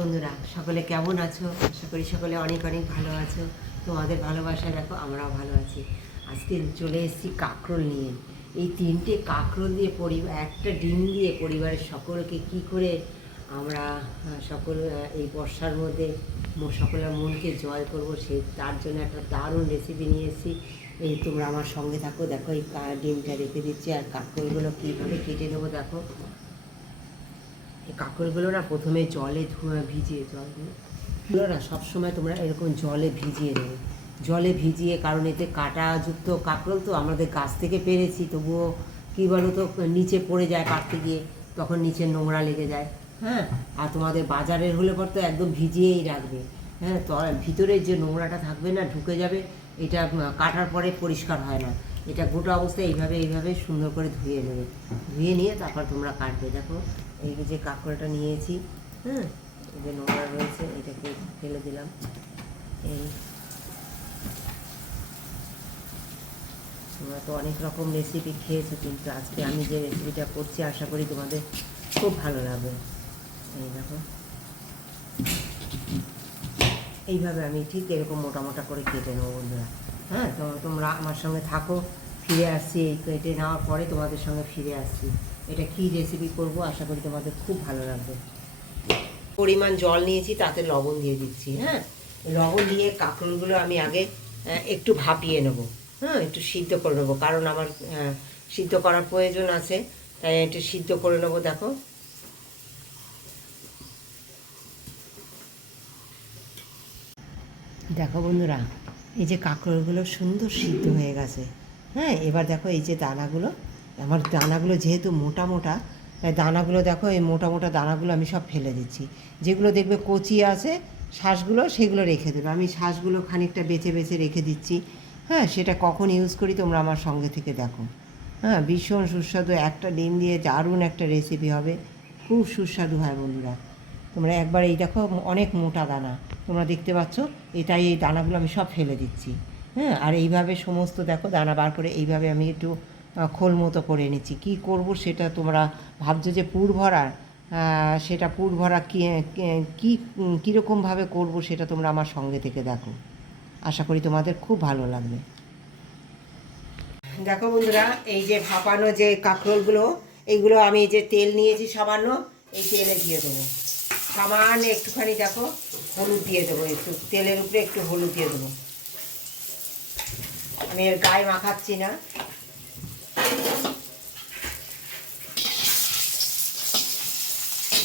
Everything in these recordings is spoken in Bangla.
বন্ধুরা, সকলে কেমন আছো? আশা করি সকলে অনেক অনেক ভালো আছো। তোমাদের ভালোবাসায় দেখো আমরাও ভালো আছি। আজকে চলে এসেছি কাঁকরোল নিয়ে। এই 3টে কাঁকরোল দিয়ে একটা ডিম দিয়ে পরিবারের সকলকে কি করে আমরা সকল এই বর্ষার মধ্যে সকলের মনকে জয় করবো, তার জন্য একটা দারুণ রেসিপি নিয়ে এসেছি। এই তোমরা আমার সঙ্গে থাকো। দেখো এই ডিমটা রেখে দিচ্ছি, আর কাঁকরোলগুলো কীভাবে কেটে নেবো দেখো। এই কাঁকরোলগুলো না প্রথমে জলে ভিজিয়ে, জলগুলো না সবসময় তোমরা এরকম জলে ভিজিয়ে দেবে। জলে ভিজিয়ে, কারণ এতে কাঁটাযুক্ত কাঁকরোল তো আমাদের গাছ থেকে পেরেছি, তবুও কী বলো তো নিচে পড়ে যায় পাড়তে গিয়ে, তখন নিচে নোংরা লেগে যায়। হ্যাঁ, আর তোমাদের বাজারের হলে পর তো একদম ভিজিয়েই রাখবে। হ্যাঁ, তো ভিতরে যে নোংরাটা থাকবে না ঢুকে যাবে, এটা কাটার পরে পরিষ্কার হয় না। এটা গোটা অবস্থায় এইভাবে সুন্দর করে ধুয়ে নেবে। ধুয়ে নিয়ে তারপর তোমরা কাটবে। দেখো এই যে কাঁকরোলটা নিয়েছি, হ্যাঁ, এই যে নোংরা রয়েছে এটাকে ফেলে দিলাম। এই তোমরা তো অনেক রকম রেসিপি খেয়েছো, কিন্তু আজকে আমি যে রেসিপিটা করছি আশা করি তোমাদের খুব ভালো লাগবে। এই দেখো এইভাবে আমি ঠিক এরকম মোটা মোটা করে কেটে নেবো বন্ধুরা। হ্যাঁ, তো তোমরা আমার সঙ্গে থাকো, ফিরে আসছি এই কেটে নেওয়ার পরে তোমাদের সঙ্গে ফিরে আসছি। এটা কী রেসিপি করব আশা করি তোমাদের খুব ভালো লাগবে। পরিমাণ জল নিয়েছি, তাতে লবণ দিয়ে দিচ্ছি। হ্যাঁ, লবণ দিয়ে কাঁকরোলগুলো আমি আগে একটু ভাপিয়ে নেব। হ্যাঁ, একটু সিদ্ধ করে নেবো, কারণ আমার সিদ্ধ করার প্রয়োজন আছে, তাই একটু সিদ্ধ করে নেবো। দেখো দেখো বন্ধুরা, এই যে কাঁকরোলগুলো সুন্দর সিদ্ধ হয়ে গেছে। হ্যাঁ, এবার দেখো এই যে দানাগুলো, আমার দানাগুলো যেহেতু মোটা মোটা, তাই দানাগুলো দেখো, এই মোটা মোটা দানাগুলো আমি সব ফেলে দিচ্ছি। যেগুলো দেখবে কচি আছে শ্বাসগুলো, সেগুলো রেখে দেবে। আমি শ্বাসগুলো খানিকটা বেছে বেছে রেখে দিচ্ছি। হ্যাঁ, সেটা কখন ইউজ করি তোমরা আমার সঙ্গে থেকে দেখো। হ্যাঁ, ভীষণ সুস্বাদু একটা ডিম দিয়ে দারুণ একটা রেসিপি হবে, খুব সুস্বাদু হয় বন্ধুরা। তোমরা একবার এই দেখো, অনেক মোটা দানা তোমরা দেখতে পাচ্ছ, এটাই এই দানাগুলো আমি সব ফেলে দিচ্ছি। হ্যাঁ, আর এইভাবে সমস্ত দেখো দানা বার করে এইভাবে আমি একটু খোল মতো করে নিচ্ছি। কী করব সেটা তোমরা ভাবছো যে পুর ভরা, সেটা পুর ভরা কীরকমভাবে করব সেটা তোমরা আমার সঙ্গে থেকে দেখো। আশা করি তোমাদের খুব ভালো লাগবে। দেখো বন্ধুরা, এই যে ভাপানো যে কাঁকরোলগুলো, এইগুলো আমি যে তেল নিয়েছি সামান্য, এই তেলে দিয়ে দেবো। সামান্য একটুখানি দেখো হলুদ দিয়ে দেবো, একটু তেলের উপরে একটু হলুদ দিয়ে দেবো। আমি এর গায়ে মাখাচ্ছি না।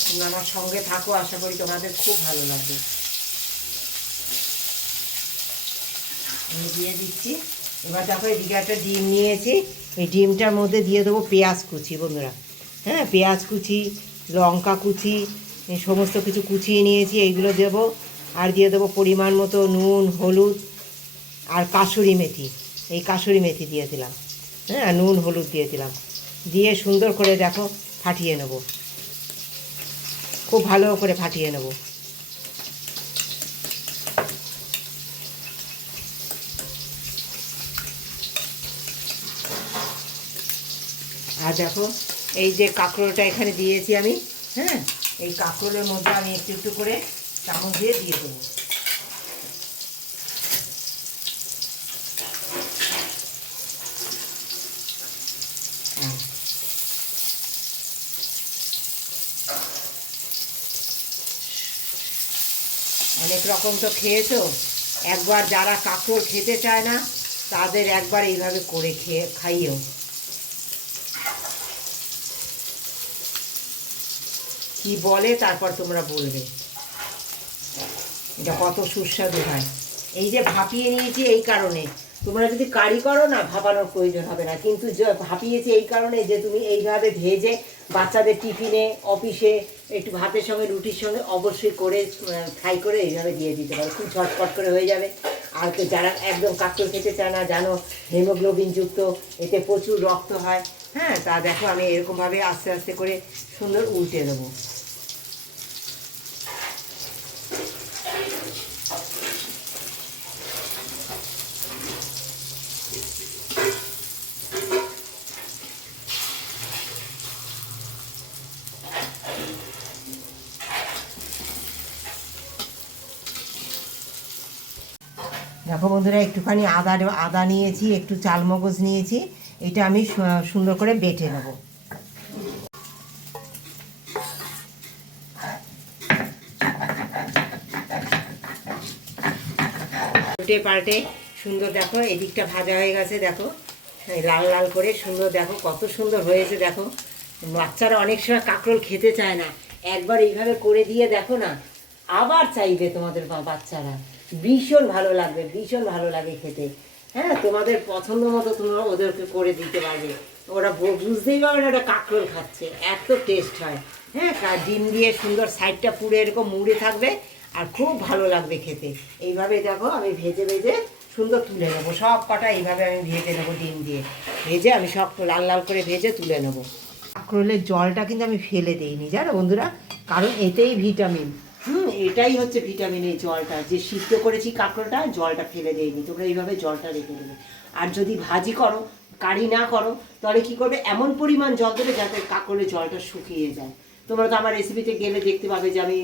তোমরা আমার সঙ্গে থাকো, আশা করি তোমাদের খুব ভালো লাগবে। আমি দিয়ে দিচ্ছি। এবার দেখো এদিকে একটা ডিম নিয়েছি, এই ডিমটার মধ্যে দিয়ে দেবো পেঁয়াজ কুচি বন্ধুরা। হ্যাঁ, পেঁয়াজ কুচি, লঙ্কা কুচি, এই সমস্ত কিছু কুচিয়ে নিয়েছি, এইগুলো দেবো। আর দিয়ে দেবো পরিমাণ মতো নুন, হলুদ আর কাসুরি মেথি। এই কাসুরি মেথি দিয়ে দিলাম। হ্যাঁ, নুন হলুদ দিয়ে দিলাম, দিয়ে সুন্দর করে দেখো ফাটিয়ে নেব, খুব ভালো করে ফাটিয়ে নেব। আর দেখো এই যে কাঁকরোলটা এখানে দিয়েছি আমি, হ্যাঁ, এই কাঁকরোলের মধ্যে আমি একটু একটু করে চামচ দিয়ে দেবো। অনেক রকম তো খেয়েছো, একবার যারা কাঁকরোল খেতে চায় না তাদের একবার এইভাবে করে খাইও। কি বলে তারপর তোমরা বলবে এটা কত সুস্বাদু হয়। এই যে ভাপিয়ে নিয়েছি এই কারণে, তোমরা যদি কারি করো না ভাপানোর প্রয়োজন হবে না, কিন্তু ভাপিয়েছি এই কারণে যে তুমি এইভাবে ভেজে বাচ্চাদের টিফিনে, অফিসে একটু ভাতের সঙ্গে রুটির সঙ্গে অবশ্যই করে ফ্রাই করে এইভাবে দিয়ে দিতে পারো, খুব ঝটপট করে হয়ে যাবে। আর তো যারা একদম কাঁকরোল খেতে চায় না, জানো হিমোগ্লোবিনযুক্ত, এতে প্রচুর রক্ত হয়। হ্যাঁ, তা দেখো আমি এরকমভাবে আস্তে আস্তে করে সুন্দর উল্টে দেবো। দেখো বন্ধুরা, একটুখানি আদা নিয়েছি, একটু চালমগজ নিয়েছি, এটা আমি সুন্দর করে বেটে নেব। উল্টে পাল্টে সুন্দর, দেখো এদিকটা ভাজা হয়ে গেছে, দেখো লাল লাল করে সুন্দর, দেখো কত সুন্দর হয়েছে। দেখো বাচ্চারা অনেক সময় কাঁকরোল খেতে চায় না, একবার এইভাবে করে দিয়ে দেখো না, আবার চাইবে তোমাদের বাচ্চারা। ভীষণ ভালো লাগবে, ভীষণ ভালো লাগে খেতে। হ্যাঁ, তোমাদের পছন্দ মতো তোমরা ওদেরকে করে দিতে পারবে, ওরা বুঝতেই পারবে না ওটা কাঁকরোল খাচ্ছে, এত টেস্ট হয়। হ্যাঁ, ডিম দিয়ে সুন্দর সাইডটা পুরো এরকম মুড়ে থাকবে, আর খুব ভালো লাগবে খেতে। এইভাবে দেখো আমি ভেজে ভেজে সুন্দর তুলে নেবো, সব কটা এইভাবে আমি ভেজে নেবো, ডিম দিয়ে ভেজে আমি সব লাল লাল করে ভেজে তুলে নেবো। কাঁকরোলের জলটা কিন্তু আমি ফেলে দিইনি, জানো বন্ধুরা, কারণ এতেই ভিটামিন। এটাই হচ্ছে ভিটামিন, এই জলটা যে সিদ্ধ করেছি কাঁকরোলটা, জলটা ফেলে দিইনি। তোমরা এইভাবে জলটা রেখে দেবে। আর যদি ভাজি করো, কারি না করো, তাহলে কি করবে, এমন পরিমাণ জল দেবে যাতে কাঁকরোলের জলটা শুকিয়ে যায়। তোমরা তো আমার রেসিপিতে গেলে দেখতে পাবে যে আমি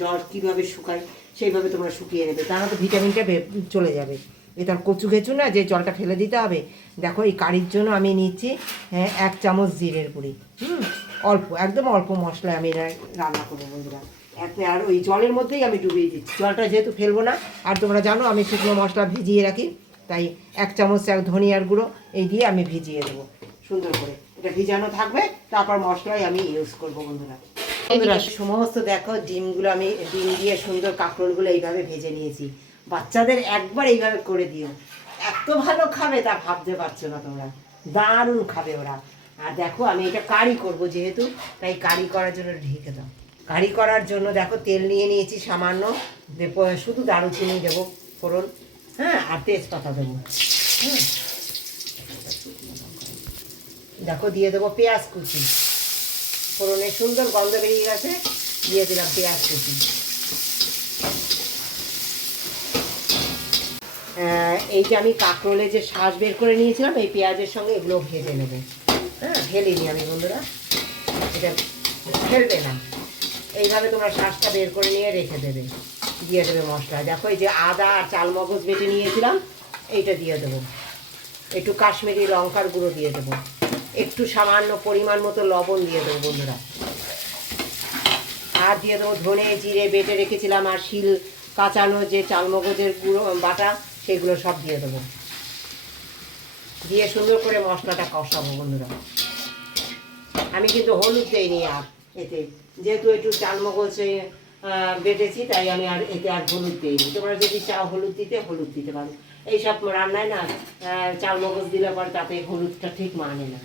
জল কীভাবে শুকাই, সেইভাবে তোমরা শুকিয়ে নেবে, তাহলে তো ভিটামিনটা চলে যাবে। এটা কচু ঘেঁচু না যে জলটা ফেলে দিতে হবে। দেখো এই কারির জন্য আমি নিচ্ছি 1 চামচ জিরের গুঁড়ি, অল্প, একদম অল্প মশলা আমি রান্না করবো বন্ধুরা। আর ওই জলের মধ্যেই আমি ডুবিয়ে দিচ্ছি, জলটা যেহেতু ফেলবো না। আর তোমরা জানো আমি শুকনো মশলা ভিজিয়ে রাখি, তাই 1 চামচ ধনিয়ার গুঁড়ো এই দিয়ে আমি ভিজিয়ে দেবো সুন্দর করে। এটা ভিজানো থাকবে, তারপর মশলাই আমি ইউজ করবো বন্ধুরা। বন্ধুরা সমস্ত দেখো ডিমগুলো আমি ডিম দিয়ে সুন্দর কাঁকরোলগুলো এইভাবে ভেজে নিয়েছি। বাচ্চাদের একবার এইভাবে করে দিও, এত ভালো খাবে তা ভাবতে পারছো না তোমরা, দারুণ খাবে ওরা। আর দেখো আমি এটা কারি করব যেহেতু, তাই কারি করার জন্য ঢেকে দাও। কারি করার জন্য দেখো তেল নিয়ে নিয়েছি সামান্য, শুধু দারুচিনি দেবো ফোড়ন, হ্যাঁ, আর তেজপাতা দেবো। দেখো দিয়ে দেবো পেঁয়াজ কুচি, ফোড়নের সুন্দর গন্ধ বেরিয়ে গেছে, দিয়ে দিলাম পেঁয়াজ কুচি। এই যে আমি কাঁকরোলে যে শাঁস বের করে নিয়েছিলাম, এই পেঁয়াজের সঙ্গে এগুলো ভেজে নেব। হ্যাঁ, ফেলিনি আমি বন্ধুরা, এটা ফেলবে না। এইভাবে তোমরা শাঁসটা বের করে নিয়ে রেখে দেবে, দিয়ে দেবে মশলা। দেখো এই যে আদা আর চালমগজ বেটে নিয়েছিলাম, এইটা দিয়ে দেবো। একটু কাশ্মীরি লঙ্কার গুঁড়ো দিয়ে দেবো, একটু সামান্য পরিমাণ মতো লবণ দিয়ে দেবো বন্ধুরা। আর দিয়ে দেবো ধনে জিরে বেটে রেখেছিলাম, আর শিল কাঁচানো যে চালমগজের গুঁড়ো বাটা, সেগুলো সব দিয়ে দেবো। দিয়ে সুন্দর করে মশলাটা কষাবো বন্ধুরা। আমি কিন্তু হলুদ দিইনি আর এতে, যেহেতু একটু চালমগজে বেটেছি, তাই আমি আর এতে আর হলুদ দিইনি। তোমরা যদি চাও হলুদ দিতে, হলুদ দিতে পারো। এইসব রান্নায় না চালমগজ দিলে পরে তাতে হলুদটা ঠিক মানে না।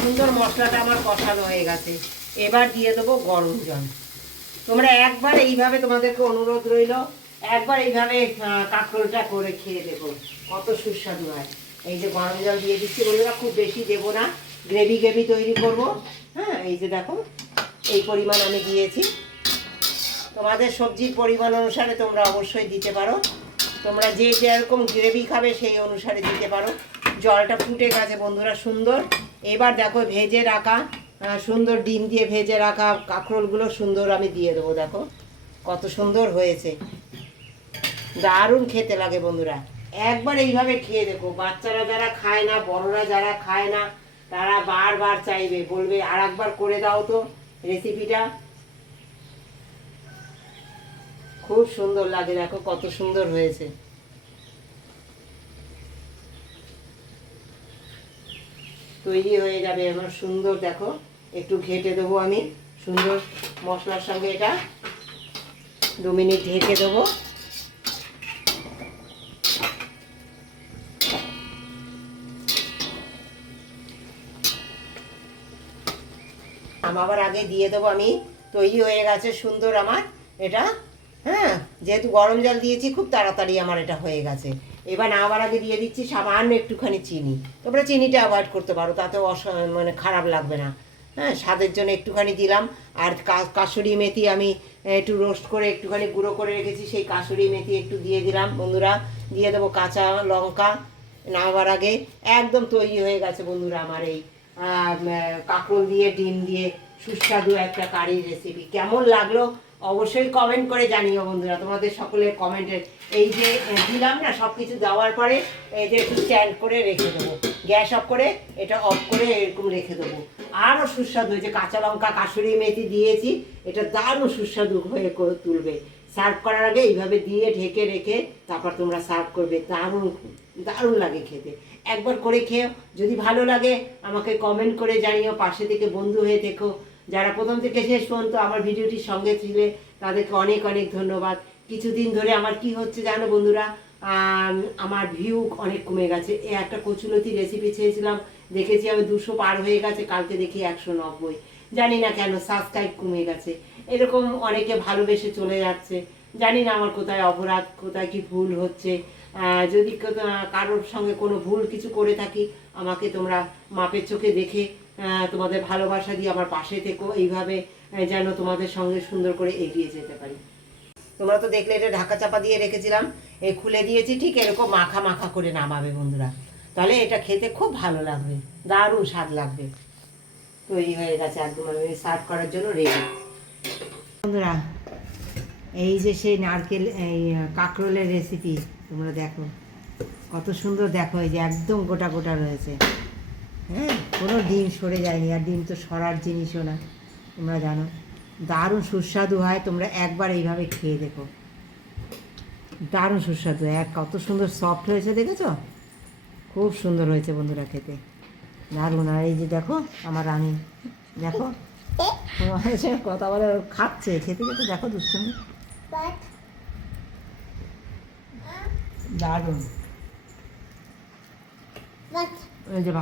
সুন্দর মশলাটা আমার কষানো হয়ে গেছে, এবার দিয়ে দেবো গরম জল। তোমরা একবার এইভাবে, তোমাদেরকে অনুরোধ রইল, একবার এইভাবে কাঁকরোলটা করে খেয়ে দেখো, কত সুস্বাদু হয়। এই যে গরম জল দিয়ে দিচ্ছি বন্ধুরা, খুব বেশি দেবো না, গ্রেভি গ্রেভি তৈরি করব। হ্যাঁ, এই যে দেখো এই পরিমাণ আমি দিয়েছি। তোমাদের সবজির পরিমাণ অনুসারে তোমরা অবশ্যই দিতে পারো, তোমরা যে যেরকম গ্রেভি খাবে সেই অনুসারে দিতে পারো। জলটা ফুটে গেছে বন্ধুরা সুন্দর। এবার দেখো ভেজে রাখা সুন্দর ডিম দিয়ে ভেজে রাখা কাঁকরোলগুলো সুন্দর আমি দিয়ে দেবো। দেখো কত সুন্দর হয়েছে, দারুণ খেতে লাগে বন্ধুরা। একবার এইভাবে খেয়ে দেখো, বাচ্চারা যারা খায় না, বড়রা যারা খায় না, তারা বারবার চাইবে, বলবে আর একবার করে দাও তো রেসিপিটা। খুব সুন্দর লাগে, দেখো কত সুন্দর হয়েছে। তৈরি হয়ে যাবে আমার সুন্দর। দেখো একটু ঘেটে দেবো আমি সুন্দর মশলার সঙ্গে, এটা 2 মিনিট ঢেকে দেবো। আবার আগে দিয়ে দেবো আমি, তৈরি হয়ে গেছে সুন্দর আমার এটা। হ্যাঁ, যেহেতু গরম জল দিয়েছি, খুব তাড়াতাড়ি আমার এটা হয়ে গেছে। এবার নামাবার আগে দিয়ে দিচ্ছি সামান্য একটুখানি চিনি। তোমরা চিনিটা অ্যাভয়েড করতে পারো, তাতেও মানে খারাপ লাগবে না। হ্যাঁ, স্বাদের জন্য একটুখানি দিলাম। আর কাসুরি মেথি আমি একটু রোস্ট করে একটুখানি গুঁড়ো করে রেখেছি, সেই কাসুরি মেথি একটু দিয়ে দিলাম বন্ধুরা। দিয়ে দেবো কাঁচা লঙ্কা। নামাবার আগে একদম তৈরি হয়ে গেছে বন্ধুরা আমার এই কাঁকরোল দিয়ে ডিম দিয়ে সুস্বাদু একটা কারির রেসিপি। কেমন লাগলো অবশ্যই কমেন্ট করে জানিও বন্ধুরা, তোমাদের সকলের কমেন্টের এই যে দিলাম না সব কিছু দেওয়ার পরে এই যে একটু স্ট্যান্ড করে রেখে দেবো, গ্যাস অফ করে এটা অফ করে এরকম রেখে দেবো। আরও সুস্বাদু হয়েছে, কাঁচা লঙ্কা কাসুরি মেথি দিয়েছি, এটা দারুণ সুস্বাদু হয়ে তুলবে। সার্ভ করার আগে এইভাবে দিয়ে ঢেকে রেখে তারপর তোমরা সার্ভ করবে, দারুণ দারুণ লাগে খেতে। একবার করে খেও, যদি ভালো লাগে আমাকে কমেন্ট করে জানিও, পাশে থেকে বন্ধু হয়ে থেকো। যারা প্রথম থেকে শেষ পর্যন্ত আমার ভিডিওটির সঙ্গে ছিলে তাদেরকে অনেক অনেক ধন্যবাদ। কিছুদিন ধরে আমার কি হচ্ছে জানো বন্ধুরা, আমার ভিউ অনেক কমে গেছে। এই একটা কচুলতি রেসিপি চেয়েছিলাম, দেখেছি আমি 200 পার হয়ে গেছে, কালকে দেখি 190। জানি না কেন সাবস্ক্রাইব কমে গেছে, এরকম অনেকে ভালোবেসে চলে যাচ্ছে। জানি না আমার কোথায় অপরাধ, কোথায় কি ভুল হচ্ছে। যদি কারোর সঙ্গে কোনো ভুল কিছু করে থাকি আমাকে তোমরা মাপের চোখে দেখে তোমাদের ভালোবাসা দিয়ে আমার পাশে থেকো, এইভাবে যেন তোমাদের সঙ্গে সুন্দর করে এগিয়ে যেতে পারি। তোমরা তো দেখলে এটা ঢাকা চাপা দিয়ে রেখেছিলাম, এই খুলে দিয়েছি, ঠিক এরকম মাখা মাখা করে নামাবে বন্ধুরা, তাহলে এটা খেতে খুব ভালো লাগবে, দারুণ স্বাদ লাগবে। তৈরি হয়ে গেছে একদম, আমি সার্ভ করার জন্য রেডি বন্ধুরা। এই যে সেই নারকেল এই কাঁকরোলের রেসিপি, তোমরা দেখো কত সুন্দর, দেখো এই যে একদম গোটা গোটা রয়েছে, হ্যাঁ কোনো ডিম সরে যায়নি, আর ডিম তো সরার জিনিসও না, তোমরা জানো। দারুণ সুস্বাদু হয়, তোমরা একবার এইভাবে খেয়ে দেখো, দারুণ সুস্বাদু। কত সুন্দর সফট হয়েছে দেখেছো, খুব সুন্দর হয়েছে বন্ধুরা খেতে, দারুণ। আর এই যে দেখো আমার রানী, দেখো কথা বলে খাচ্ছে, খেতে খেতে দেখো দুষ্টুমি, দারুণ। এই যে